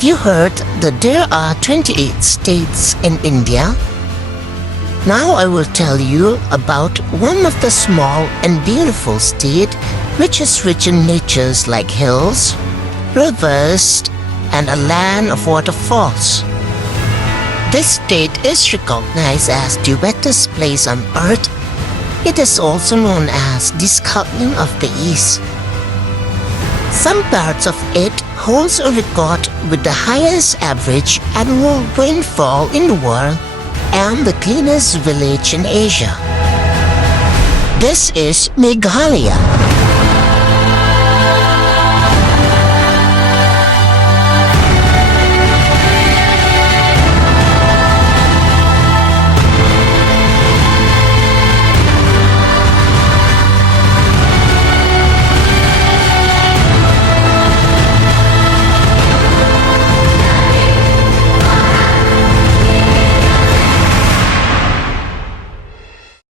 Have you heard that there are 28 states in India? Now I will tell you about one of the small and beautiful states which is rich in natures like hills, rivers, and a land of waterfalls. This state is recognized as the wettest place on earth. It is also known as the Scotland of the East. Some parts of it holds a record with the highest average annual rainfall in the world and the cleanest village in Asia. This is Meghalaya.